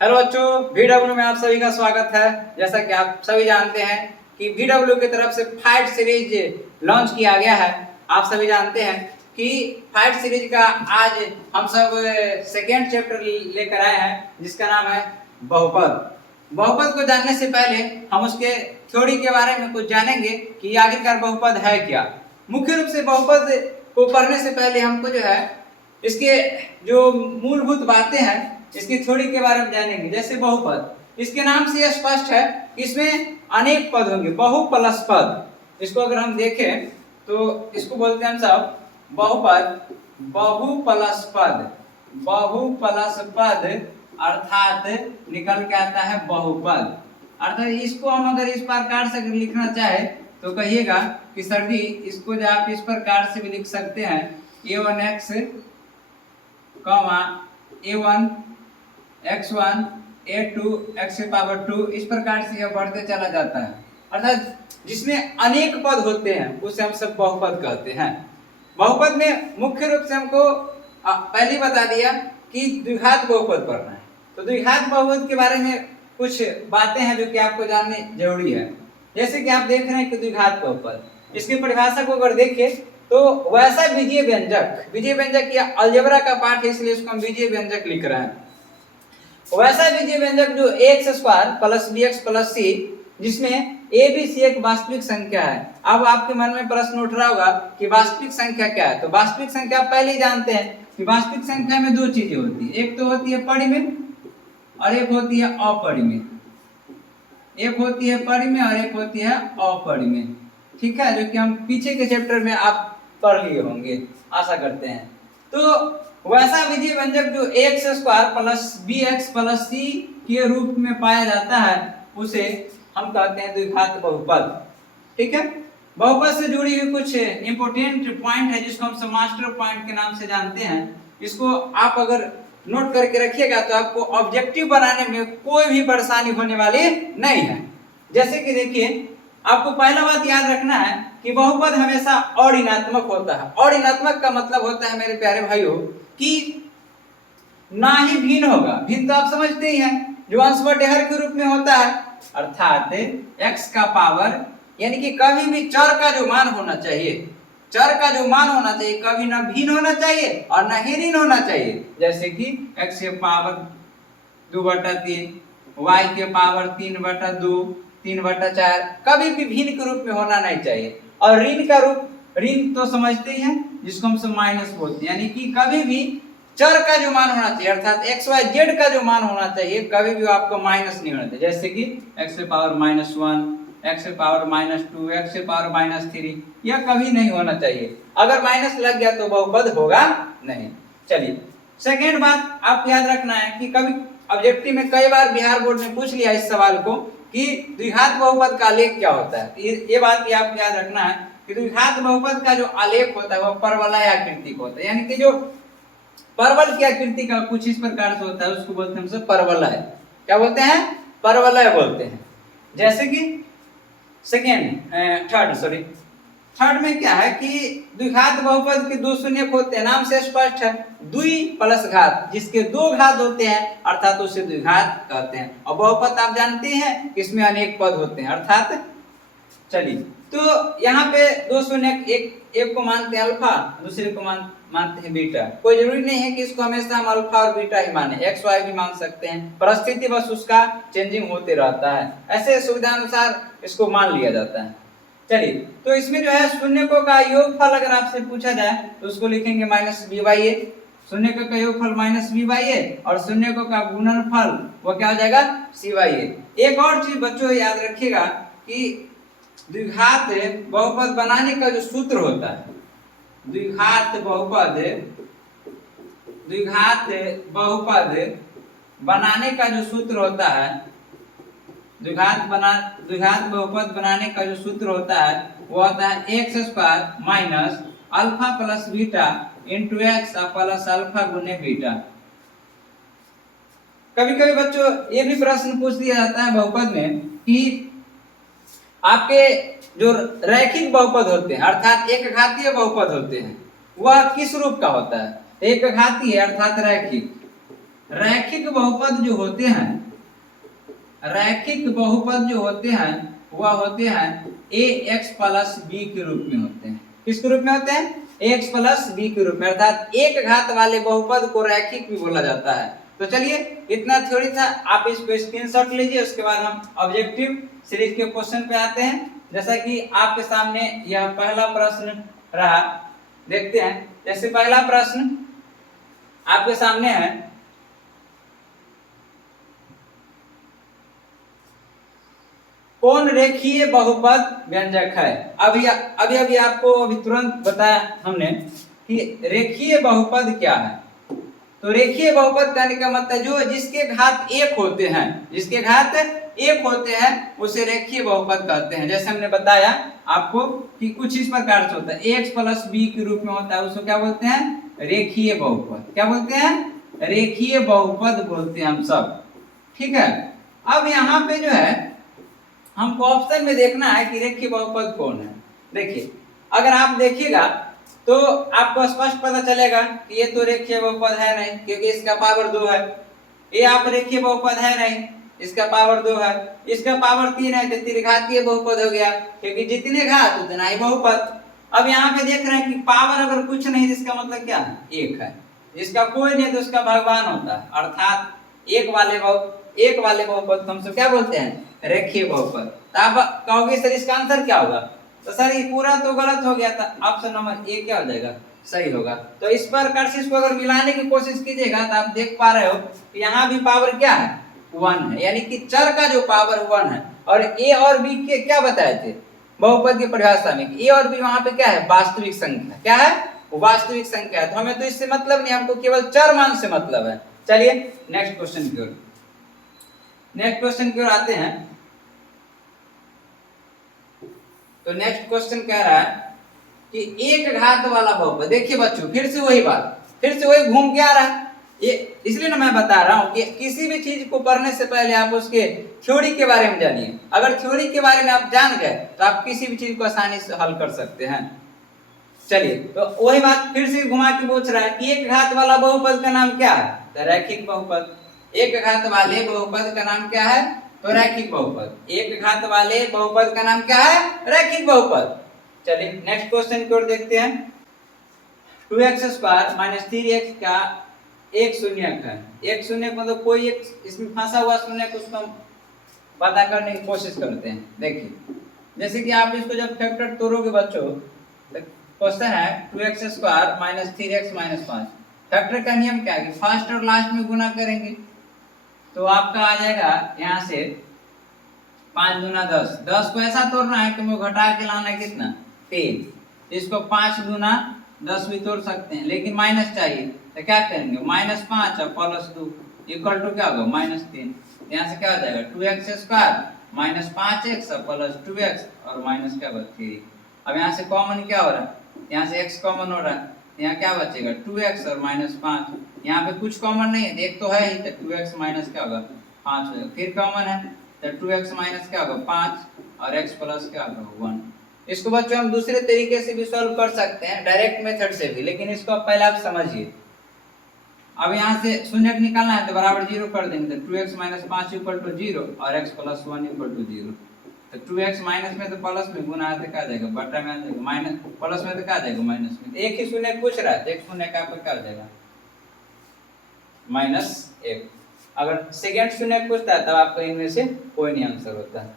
Hello बच्चों, VW में आप सभी का स्वागत है। जैसा कि आप सभी जानते हैं कि VW की तरफ से फाइट सीरीज लॉन्च किया गया है। आप सभी जानते हैं कि फाइट सीरीज का आज हम सब सेकेंड चैप्टर लेकर आए हैं, जिसका नाम है बहुपद। बहुपद को जानने से पहले हम उसके थ्योरी के बारे में कुछ जानेंगे कि आखिरकार बहुपद है क्या। मुख्य रूप से बहुपद को पढ़ने से पहले हमको जो है इसके जो मूलभूत बातें हैं, इसकी थ्योरी के बारे में जानेंगे। जैसे बहुपद, इसके नाम से यह स्पष्ट है कि इसमें अनेक पद होंगे, बहु प्लस पद। इसको अगर हम देखें तो इसको बोलते हैं हम सब बहुपद, बहु प्लस पद। बहु प्लस पद अर्थात निकल के आता है बहुपद। अर्थात इसको हम अगर इस प्रकार से लिखना चाहे तो कहिएगा कि सर जी इसको जो आप इस प्रकार से भी लिख सकते हैं, a1x comma a1 x1 a2 x की पावर 2, इस प्रकार से यह बढ़ते चला जाता है। अर्थात जिसमें अनेक पद होते हैं उसे हम सब बहुपद कहते हैं। बहुपद में मुख्य रूप से हमको पहले बता दिया कि द्विघात बहुपद पढ़ना है, तो द्विघात बहुपद के बारे में कुछ बातें हैं जो कि आपको जाननी जरूरी है। जैसे कि आप देख रहे हैं कि द्विघात बहुपद, इसकी परिभाषा को अगर देखें तो वैसा विजय व्यंजक या अलजेब्रा का पार्ट है, इसलिए इसको हम विजय व्यंजक लिख रहे हैं। वैसा विजय व्यंजक जो x square plus B x plus C, जिसमें ए बी सी एक वास्तविक संख्या है। अब आपके मन में प्रश्न उठ रहा होगा कि वास्तविक संख्या क्या है। तो वास्तविक संख्या आप पहले ही जानते हैं कि वास्तविक संख्या में दो चीजें होती है, एक तो होती है परिमेय और एक होती है अपरिमेय। एक होती है परिमेय और एक होती है अपरिमेय, ठीक है, जो कि हम पीछे के चैप्टर में आप पढ़ लिए होंगे, आशा करते हैं। तो वैसा विजय व्यंजक जो x square plus B x plus c के रूप में पाया जाता है उसे हम कहते हैं द्विघात बहुपद, ठीक है। बहुपद से जुड़ी हुई कुछ इंपॉर्टेंट पॉइंट है जिसको हम मास्टर पॉइंट के नाम से जानते हैं। इसको आप अगर नोट करके रखिएगा तो आपको ऑब्जेक्टिव बनाने में कोई भी परेशानी होने वाली नहीं है। जैसे कि देखिए, आपको पहला बात याद रखना है कि बहुपद हमेशा अऋणात्मक होता है। अऋणात्मक का मतलब होता है मेरे प्यारे भाइयों कि ना ही भिन्न होगा। भिन्न तो आप समझते ही हैं, जो अंश बटे हर के रूप में होता है, अर्थात x का पावर, यानी कि कभी भी चर का जो मान होना चाहिए, कभी ना भिन्न होना चाहिए और ना ही ऋण होना चाहिए। जैसे कि x के पावर 2/3, y के पावर 3/2, 3/4, कभी भी भिन्न के रूप में होना नहीं चाहिए। और ऋण का रूप, ऋण तो समझते ही हैं, जिसको हम सब माइनस बोलते हैं, यानी कि कभी भी चर का जो मान होना चाहिए, अर्थात एक्स वाई जेड का जो मान होना चाहिए, कभी भी आपको माइनस नहीं होना चाहिए। जैसे कि x के पावर -1, x के पावर -2, x के पावर -3, यह कभी नहीं होना चाहिए। अगर माइनस लग गया तो बहुपद होगा नहीं। चलिए, सेकेंड बात आप याद रखना है कि कभी ऑब्जेक्टिव में कई बार बिहार बोर्ड ने पूछ लिया इस सवाल को कि द्विघात बहुपद का आलेख क्या होता है। ये बात भी आपको याद रखना है कि द्विघात बहुपद का जो आलेख होता है वह परवलय आकृति का होता है, यानी कि जो परवल की आकृति का कुछ इस प्रकार से होता है, उसको बोलते हैं हम सब परवलय। क्या बोलते हैं? परवलय बोलते हैं। जैसे कि थर्ड में क्या है कि द्विघात बहुपद के दो शून्यक होते हैं, नाम से स्पष्ट है, द्वि प्लस घात, जिसके दो घात होते हैं अर्थात उसे द्विघात कहते हैं। और बहुपद आप जानते हैं कि इसमें अनेक पद होते हैं, अर्थात चलिए, तो यहाँ पे दो शून्यक, एक को मानते हैं अल्फा, दूसरे को मानते हैं बीटा। कोई जरूरी नहीं है कि इसको हमेशा हम अल्फा और बीटा ही माने, एक्स वाई भी मान सकते हैं, परिस्थिति बस उसका चेंजिंग होते रहता है, ऐसे सुविधा अनुसार इसको मान लिया जाता है। चलिए, तो इसमें जो है शून्यकों का योगफल अगर आपसे पूछा जाए तो उसको लिखेंगे -b/a, शून्यकों का योगफल -b/a, और शून्यकों का गुणनफल वो क्या हो जाएगा? c/a। एक और चीज बच्चों याद रखिएगा कि द्विघात बहुपद बनाने का जो सूत्र होता है, द्विघात बहुपद बनाने का जो सूत्र होता है, द्विघात बहुपद बनाने का जो सूत्र होता है वो होता है x² minus alpha plus beta into x plus alpha गुने बीटा। कभी कभी बच्चों ये भी प्रश्न पूछ दिया जाता है बहुपद में कि आपके जो रैखिक बहुपद होते हैं, अर्थात एक घातीय बहुपद होते हैं, वह किस रूप का होता है? एक घातीय अर्थात रैखिक, रैखिक बहुपद जो होते हैं, रैखिक बहुपद जो होते हैं वह होते हैं ax प्लस b के रूप में होते हैं। किसके रूप में होते हैं? ax प्लस b के रूप में, अर्थात एक घात वाले बहुपद को रैखिक भी बोला जाता है। तो चलिए इतना थ्योरी था, आप इसको स्क्रीनशॉट लीजिए, उसके बाद हम ऑब्जेक्टिव सीरीज के क्वेश्चन पे आते हैं। जैसा कि आपके सामने यह पहला प्रश्न रहा, देखते हैं। जैसे पहला प्रश्न आपके सामने है, कौन रेखीय बहुपद व्यंजक है? अभी अभी आपको अभी तुरंत बताया हमने कि रेखीय बहुपद क्या है। तो रेखीय बहुपद कहने का मतलब जो जिसके घात एक होते हैं, जिसके घात एक होते हैं उसे रेखीय बहुपद कहते हैं। जैसे हमने बताया आपको कि कुछ इस प्रकार से होता है, x प्लस बी के रूप में होता है, उसको क्या बोलते हैं? रेखीय बहुपद। क्या बोलते हैं? रेखीय बहुपद बोलते हैं हम सब। ठीक है, अब यहाँ पे जो है हमको ऑप्शन में देखना है कि रेखीय बहुपद कौन है। देखिए, अगर आप देखिएगा तो आपको स्पष्ट पता चलेगा कि ये तो रेखीय बहुपद है नहीं, क्योंकि इसका पावर 2 है। ये आप रेखीय बहुपद है नहीं, इसका पावर 2 है। इसका पावर 3 है तो त्रिघातीय बहुपद हो गया, क्योंकि जितने घात उतना ही बहुपद। अब यहाँ पे देख रहे हैं कि पावर अगर कुछ नहीं, इसका मतलब क्या है? एक है। जिसका कोई नहीं तो उसका भगवान होता है, अर्थात एक वाले बहुपद को हम सब क्या बोलते हैं? रेखीय बहुपद। तो आप कहोगे सर इसका आंसर क्या होगा? तो सर ये पूरा तो गलत हो गया था, ऑप्शन नंबर ए क्या हो जाएगा? सही होगा। तो इस प्रकार से इसको अगर मिलाने की कोशिश कीजिएगा तो आप देख पा रहे हो कि यहाँ भी पावर क्या है? 1 है, यानी कि चर का जो पावर 1 है। और ए और बी के क्या बताए थे बहुपद की परिभाषा में? ए और बी वहां पे क्या है? वास्तविक संख्या। क्या है? वास्तविक संख्या है। तो हमें तो इससे मतलब नहीं, हमको केवल चर मान से मतलब है। चलिए नेक्स्ट क्वेश्चन की ओर, नेक्स्ट क्वेश्चन की ओर आते हैं। तो नेक्स्ट क्वेश्चन कह रहा है कि एक घात वाला बहुपद। देखिए बच्चों, फिर से वही बात, फिर से वही घूम के आ रहा है। ये इसलिए ना मैं बता रहा हूं कि किसी भी चीज को पढ़ने से पहले आप उसके थ्योरी के बारे में जानिए। अगर थ्योरी के बारे में आप जान गए तो आप किसी भी चीज को आसानी से हल कर सकते हैं। चलिए, तो वही बात फिर से घुमा के पूछ रहा है कि एक घात वाला बहुपद का नाम क्या है? तो रैखिक बहुपद। एक घात वाले बहुपद का नाम क्या है? तो रैखिक बहुपद। एक घात वाले बहुपद का नाम क्या है? रैखिक बहुपद। चलिए नेक्स्ट क्वेश्चन की ओर देखते हैं। 2x स्क्वायर माइनस 3x का एक शून्यक है। एक शून्यक मतलब कोई एक इसमें फंसा हुआ शून्यक, उसको पता करने की कोशिश करते हैं। देखिए, जैसे कि आप इसको जब फैक्टर तोड़ोगे बच्चों, क्वेश्चन है 2x square minus 3x minus 5। Factor का नियम क्या है कि फर्स्ट और लास्ट में गुना करेंगे। तो आपका आ जाएगा यहाँ से 5 गुना 10। 10 को ऐसा तोड़ना है कि वो घटा के लाना है कितना? 3। इसको 5 गुना 10 भी तोड़ सकते हैं, लेकिन माइनस चाहिए तो क्या करेंगे? माइनस 5 और प्लस 2 इक्वल टू क्या होगा? माइनस 3। यहाँ से क्या हो जाएगा? 2x स्क्वायर माइनस 5x और प्लस 2x और माइनस क्या होगा? 3। अब यहाँ से कॉमन क्या हो रहा है? यहाँ से x कॉमन हो रहा है, यहाँ क्या बचेगा? 2x और माइनस 5। यहाँ पे कुछ कॉमन नहीं है, एक तो है ही, तो 2x माइनस क्या होगा? 5 हो जाएगा। फिर कॉमन है तो 2x माइनस क्या होगा? 5 और x प्लस क्या होगा? 1। इसको बच्चों हम दूसरे तरीके से भी सॉल्व कर सकते हैं, डायरेक्ट मेथड से भी, लेकिन इसको पहले आप समझिए। अब यहाँ से शून्य निकालना है तो बराबर 0 कर देंगे, तो 2x माइनस 5 इक्वल टू 0 और x प्लस 1 इक्वल टू 0। तो 2x माइनस में तो प्लस में गुना है तो क्या जाएगा? बटा में आ जाएगा, माइनस प्लस में तो क्या जाएगा? माइनस में। एक ही शून्य पूछ रहा है तो एक शून्य का आपका क्या हो जाएगा? -1। अगर सेकंड शून्य पूछता है तब आपका इनमें से कोई नहीं आंसर होता है।